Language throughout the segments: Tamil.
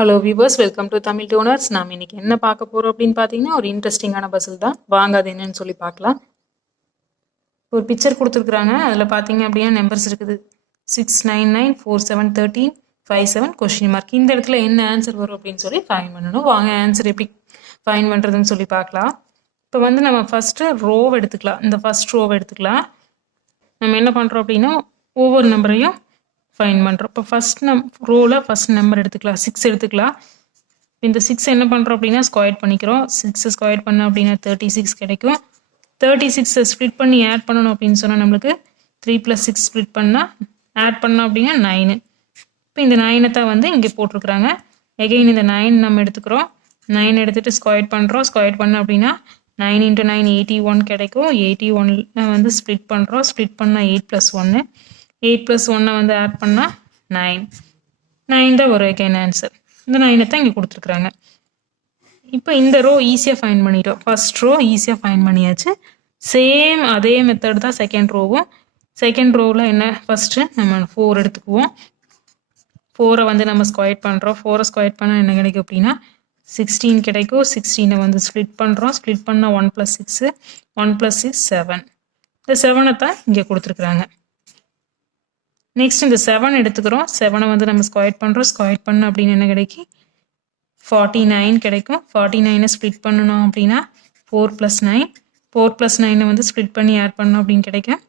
Hello viewers, welcome to Tamil donors. நாம் இன்னைக்கு என்ன பார்க்க போகிறோம் அப்படின்னு பார்த்தீங்கன்னா, ஒரு இன்ட்ரெஸ்டிங்கான பசில் தான். வாங்க அது என்னன்னு சொல்லி பார்க்கலாம். ஒரு பிக்சர் கொடுத்துருக்குறாங்க. அதில் பார்த்தீங்க அப்படின்னா நம்பர்ஸ் இருக்குது 699471357 கொஸ்டின் மார்க். இந்த இடத்துல என்ன ஆன்சர் வரும் அப்படின்னு சொல்லி ஃபைன் பண்ணணும். வாங்க ஆன்சர் எப்படி ஃபைன் பண்ணுறதுன்னு சொல்லி பார்க்கலாம். இப்போ வந்து நம்ம ஃபஸ்ட்டு ரோவை எடுத்துக்கலாம். இந்த ஃபஸ்ட் ரோவை எடுத்துக்கலாம். நம்ம என்ன பண்ணுறோம் அப்படின்னா ஒவ்வொரு நம்பரையும் ஃபைன் பண்ணுறோம். இப்போ ஃபஸ்ட் ரோவில் ஃபஸ்ட் நம்பர் எடுத்துக்கலாம், 6 எடுத்துக்கலாம். இந்த 6 என்ன பண்ணுறோம் அப்படின்னா ஸ்கொயர் பண்ணிக்கிறோம். 6 ஸ்கொயர் பண்ணோம் அப்படின்னா 36 கிடைக்கும். 36 ஸ்ப்ளிட் பண்ணி ஆட் பண்ணணும் அப்படின்னு சொன்னால் நம்மளுக்கு 3 + 6 ஸ்ப்ளிட் பண்ணால் ஆட் பண்ணோம் அப்படின்னா 9. இப்போ இந்த 9 தான் வந்து இங்கே போட்டிருக்கிறாங்க. எகெயின் இந்த 9 நம்ம எடுத்துக்கிறோம். 9 எடுத்துகிட்டு ஸ்கொயர் பண்ணுறோம். ஸ்கொயர் பண்ணோம் அப்படின்னா 9 × 9 81 கிடைக்கும். 81 வந்து ஸ்ப்ளிட் பண்ணுறோம். ஸ்ப்ளிட் பண்ணால் 8 + 1. 8 + 1 வந்து ஆட் பண்ணால் 9. 9 தான் ஒரு எகைன் ஆன்சர். இந்த 9 தான் இங்கே கொடுத்துருக்குறாங்க. இப்போ இந்த ரோ ஈஸியாக ஃபைன் பண்ணிட்டோம். ஃபர்ஸ்ட் ரோ ஈஸியாக ஃபைன் பண்ணியாச்சு. சேம் அதே மெத்தட் தான் செகண்ட் ரோவும். செகண்ட் ரோவில் என்ன ஃபஸ்ட்டு நம்ம 4 எடுத்துக்குவோம். 4 வந்து நம்ம ஸ்கொயர் பண்ணுறோம். 4 ஸ்கொயர் பண்ணால் என்ன கிடைக்கும் அப்படின்னா 16 கிடைக்கும். 16 வந்து ஸ்ப்ளிட் பண்ணுறோம். ஸ்ப்ளிட் பண்ணால் 1 + 6 1 + 6 7. இந்த 7 தான் இங்கே கொடுத்துருக்குறாங்க. நெக்ஸ்ட் இந்த 7 எடுத்துக்கிறோம். 7 வந்து நம்ம ஸ்கொயர் பண்ணுறோம். ஸ்கொயர் பண்ணோம் அப்படின்னு என்ன கிடைக்கும் 49 கிடைக்கும். 49 ஸ்ப்ளிட் பண்ணணும் அப்படின்னா 4 + 9. 4 + 9 வந்து ஸ்ப்ளிட் பண்ணி ஆட் பண்ணோம் அப்படின்னு கிடைக்கும்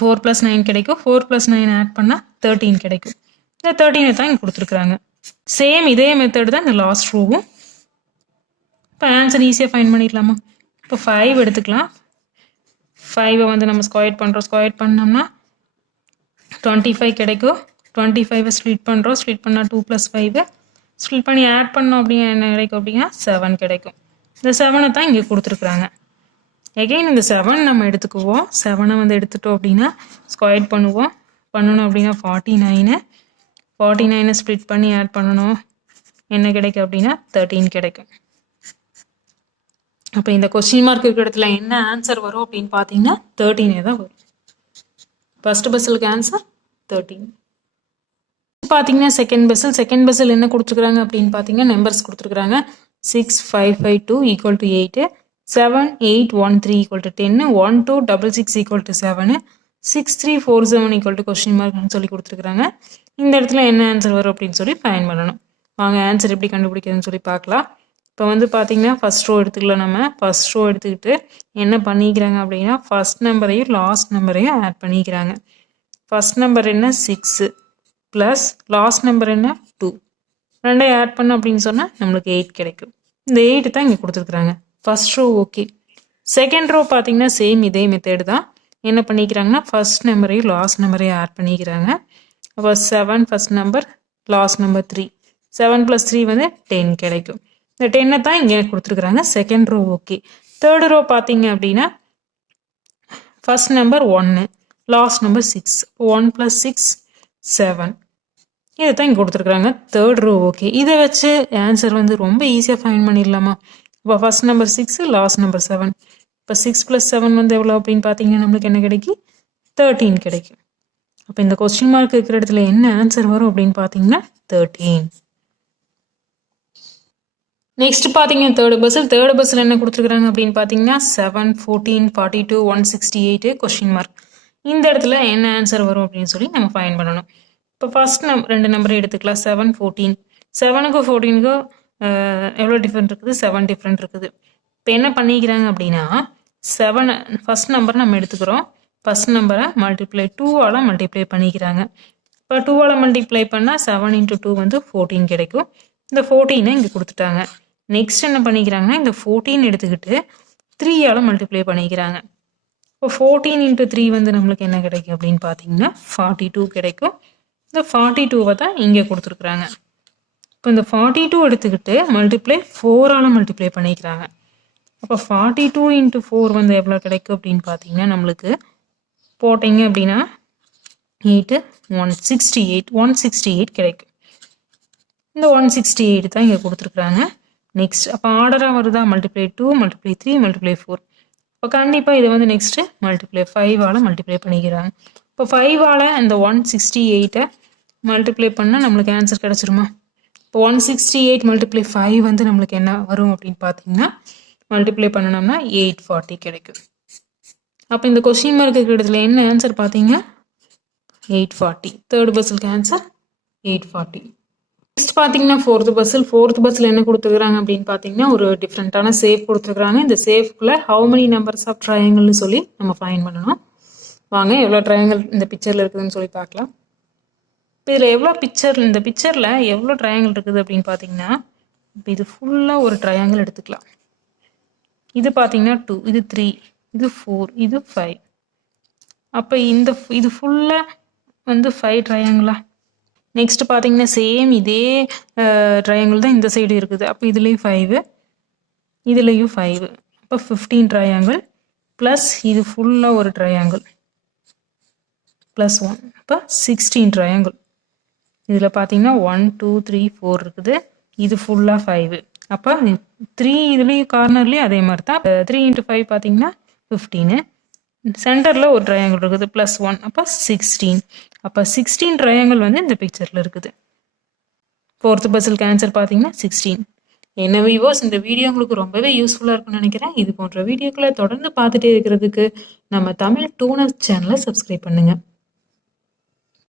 4 + 9 கிடைக்கும். 4 + 9 ஆட் பண்ணால் 13 கிடைக்கும். இந்த 13 தான் இங்கே கொடுத்துருக்குறாங்க. சேம் இதே மெத்தட் தான் இந்த லாஸ்ட் ரோவும். இப்போ ஆன்சர் ஈஸியாக ஃபைன் பண்ணிடலாமா? இப்போ 5 எடுத்துக்கலாம். 5 வந்து நம்ம ஸ்கொயர் பண்ணுறோம். ஸ்கொயர் பண்ணோம்னா 25 கிடைக்கும். 25 ஸ்ப்ளிட் பண்ணுறோம். ஸ்ப்ளிட் பண்ணால் 2 + 5 ஸ்ப்ளிட் பண்ணி ஆட் பண்ணோம் அப்படின்னா என்ன கிடைக்கும் அப்படின்னா 7 கிடைக்கும். இந்த 7 தான் இங்கே கொடுத்துருக்குறாங்க. எகெயின் இந்த 7 நம்ம எடுத்துக்குவோம். 7 வந்து எடுத்துட்டோம் அப்படின்னா ஸ்கொயர் பண்ணணும் அப்படின்னா 49. 49 ஸ்ப்ளிட் பண்ணி ஆட் பண்ணணும் என்ன கிடைக்கும் அப்படின்னா 13 கிடைக்கும். அப்போ இந்த கொஸ்டின் மார்க் இருக்கிற இடத்துல என்ன ஆன்சர் வரும் அப்படின்னு பார்த்தீங்கன்னா 13 தான் வரும். ஃபர்ஸ்ட் பஸ்ஸலுக்கு ஆன்சர் 13. பார்த்தீங்கன்னா செகண்ட் பஸ்ஸில் என்ன கொடுத்துருக்குறாங்க அப்படின்னு பார்த்தீங்கன்னா நம்பர்ஸ் கொடுத்துருக்குறாங்க. 6552 = 8, 7813 = 10, 1266 = 7, 6347 கொஸ்டின் மார்க்னு சொல்லி கொடுத்துருக்குறாங்க. இந்த இடத்துல என்ன ஆன்சர் வரும் அப்படின்னு சொல்லி ஃபைன் பண்ணணும். வாங்க ஆன்சர் எப்படி கண்டுபிடிக்கிறதுன்னு சொல்லி பார்க்கலாம். இப்போ வந்து பார்த்தீங்கன்னா ஃபர்ஸ்ட் ரோ எடுத்துக்கலாம். நம்ம ஃபர்ஸ்ட் ரோ எடுத்துக்கிட்டு என்ன பண்ணிக்கிறாங்க அப்படின்னா ஃபர்ஸ்ட் நம்பரையும் லாஸ்ட் நம்பரையும் ஆட் பண்ணிக்கிறாங்க. ஃபர்ஸ்ட் நம்பர் என்ன 6 ப்ளஸ் லாஸ்ட் நம்பர் என்ன 2. ரெண்டையும் ஆட் பண்ண அப்படின்னு சொன்னால் நம்மளுக்கு 8 கிடைக்கும். இந்த 8 தான் இங்கே கொடுத்துருக்குறாங்க. First row okay. Second row பார்த்தீங்கன்னா சேம் இதே மெத்தேடு தான். என்ன பண்ணிக்கிறாங்கன்னா ஃபர்ஸ்ட் நம்பரையும் லாஸ்ட் நம்பரையும் ஆட் பண்ணிக்கிறாங்க. அப்போ 7 ஃபர்ஸ்ட் நம்பர், லாஸ்ட் நம்பர் 3. 7 + 3 வந்து 10 கிடைக்கும். இந்த 10 தான் இங்கே கொடுத்துருக்குறாங்க. Second row okay. Third row பார்த்தீங்க அப்படின்னா ஃபர்ஸ்ட் நம்பர் 1, லாஸ்ட் நம்பர் 6. 1 + 6 7. இதை தான் இங்கே கொடுத்துருக்குறாங்க. Third row okay. இதை வச்சு ஆன்சர் வந்து ரொம்ப ஈஸியாக ஃபைன் பண்ணிடலாமா? இப்போ ஃபர்ஸ்ட் நம்பர் 6, லாஸ்ட் நம்பர் 7. இப்போ 6 + 7 வந்து எவ்வளோ அப்படின்னு பார்த்தீங்கன்னா நம்மளுக்கு என்ன கிடைக்கும் 13 கிடைக்கும். அப்போ இந்த கொஸ்டின் மார்க் இருக்கிற இடத்துல என்ன ஆன்சர் வரும் அப்படின்னு பார்த்தீங்கன்னா 13. நெக்ஸ்ட் பார்த்தீங்கன்னா தேர்ட் பஸ்ஸில் என்ன கொடுத்துருக்குறாங்க அப்படின்னு பார்த்தீங்கன்னா 7, 14, 42, 168 கொஸ்டின் மார்க். இந்த இடத்துல என்ன ஆன்சர் வரும் அப்படின்னு சொல்லி நம்ம ஃபைன் பண்ணணும். இப்போ ஃபர்ஸ்ட் ரெண்டு நம்பரை எடுத்துக்கலாம். 7, 14. 7க்கும் 14க்கும் எவ்வளோ டிஃப்ரெண்ட் இருக்குது? 7 டிஃப்ரெண்ட் இருக்குது. இப்போ என்ன பண்ணிக்கிறாங்க அப்படின்னா 7 ஃபர்ஸ்ட் நம்பர் நம்ம எடுத்துக்கிறோம். ஃபர்ஸ்ட் நம்பரை 2ஆல் மல்டிப்ளை பண்ணிக்கிறாங்க. இப்போ 2ஆல் மல்டிப்ளை பண்ணால் 7 × 2 வந்து 14 கிடைக்கும். இந்த 14 இங்கே கொடுத்துட்டாங்க. நெக்ஸ்ட் என்ன பண்ணிக்கிறாங்கன்னா இந்த 14 எடுத்துக்கிட்டு 3ஆல் மல்டிப்ளை பண்ணிக்கிறாங்க. இப்போ 14 × 3 வந்து நம்மளுக்கு என்ன கிடைக்கும் அப்படின்னு பார்த்தீங்கன்னா 42 கிடைக்கும். இந்த 42 தான் இங்கே கொடுத்துருக்குறாங்க. இப்போ இந்த 42 எடுத்துக்கிட்டு 4ஆல் மல்டிப்ளை பண்ணிக்கிறாங்க. அப்போ 42 × 4 வந்து எவ்வளோ கிடைக்கும் அப்படின்னு பார்த்தீங்கன்னா நம்மளுக்கு போட்டிங்க அப்படின்னா 8, 168 கிடைக்கும். இந்த 168 தான் இங்கே கொடுத்துருக்குறாங்க. நெக்ஸ்ட் அப்போ ஆர்டராக வருதா? ×2, ×3, ×4. இப்போ கண்டிப்பாக இது வந்து நெக்ஸ்ட்டு 5ஆல் மல்டிப்ளை பண்ணிக்கிறாங்க. இப்போ 5ஆல் இந்த 168 மல்டிப்ளை பண்ணால் நம்மளுக்கு ஆன்சர் கிடச்சிருமா? இப்போ 168 மல்டிப்ளை 5 வந்து நம்மளுக்கு என்ன வரும் அப்படின்னு பார்த்தீங்கன்னா மல்டிப்ளை பண்ணணும்னா 840 கிடைக்கும். அப்போ இந்த கொஸ்டின் மார்க் இருக்கிற இடத்துல என்ன ஆன்சர் பார்த்தீங்க 840. தேர்ட் பஸ்ஸுக்கு ஆன்சர் 840. நெக்ஸ்ட் பார்த்தீங்கன்னா ஃபோர்த் பஸ்ஸில் என்ன கொடுத்துருக்குறாங்க அப்படின்னு பார்த்தீங்கன்னா ஒரு டிஃப்ரெண்ட்டான சேஃப் கொடுத்துருக்குறாங்க. இந்த சேஃப்குள்ளே ஹவு மெனி நம்பர்ஸ் ஆஃப் ட்ரையாங்கிள்னு சொல்லி நம்ம ஃபைன் பண்ணணும். வாங்க எவ்வளோ ட்ரையாங்கிள் இந்த பிக்சரில் இருக்குதுன்னு சொல்லி பார்க்கலாம். இப்போ இதில் இந்த பிக்சரில் எவ்வளோ ட்ரையாங்கிள் இருக்குது அப்படின்னு பார்த்தீங்கன்னா இப்போ இது ஃபுல்லாக ஒரு ட்ரையாங்கிள் எடுத்துக்கலாம். இது பார்த்தீங்கன்னா 2, இது 3, இது 4, இது 5. அப்போ இது ஃபுல்லாக வந்து 5 ட்ரையாங்கிளா. நெக்ஸ்ட் பார்த்தீங்கன்னா சேம் இதே ட்ரையாங்கிள் தான் இந்த சைடு இருக்குது. அப்போ இதுலேயும் 5, இதுலேயும் 5. அப்போ 15 ட்ரையாங்கிள் ப்ளஸ் இது ஃபுல்லாக ஒரு ட்ரையாங்கிள் ப்ளஸ் 1. அப்போ 16 ட்ரையாங்கிள். இதில் பார்த்தீங்கன்னா 1, 2, 3, 4 இருக்குது. இது ஃபுல்லாக 5. அப்போ 3 இதுலேயும் கார்னர்லேயும் அதே மாதிரி தான். 3 × 5 பார்த்தீங்கன்னா 15. சென்டரில் ஒரு ட்ரையாங்கிள் இருக்குது ப்ளஸ் 1. அப்போ 16. அப்போ 16 ட்ரையாங்கிள் வந்து இந்த பிக்சரில் இருக்குது. ஃபோர்த் பஸ்ஸுக்கு ஆன்சர் பார்த்தீங்கன்னா 16. என்ன வியூவர்ஸ், இந்த வீடியோ உங்களுக்கு ரொம்பவே யூஸ்ஃபுல்லாக இருக்கும்னு நினைக்கிறேன். இது போன்ற வீடியோக்களை தொடர்ந்து பார்த்துட்டே இருக்கிறதுக்கு நம்ம தமிழ் டூனர்ஸ் சேனலை சப்ஸ்கிரைப் பண்ணுங்கள்.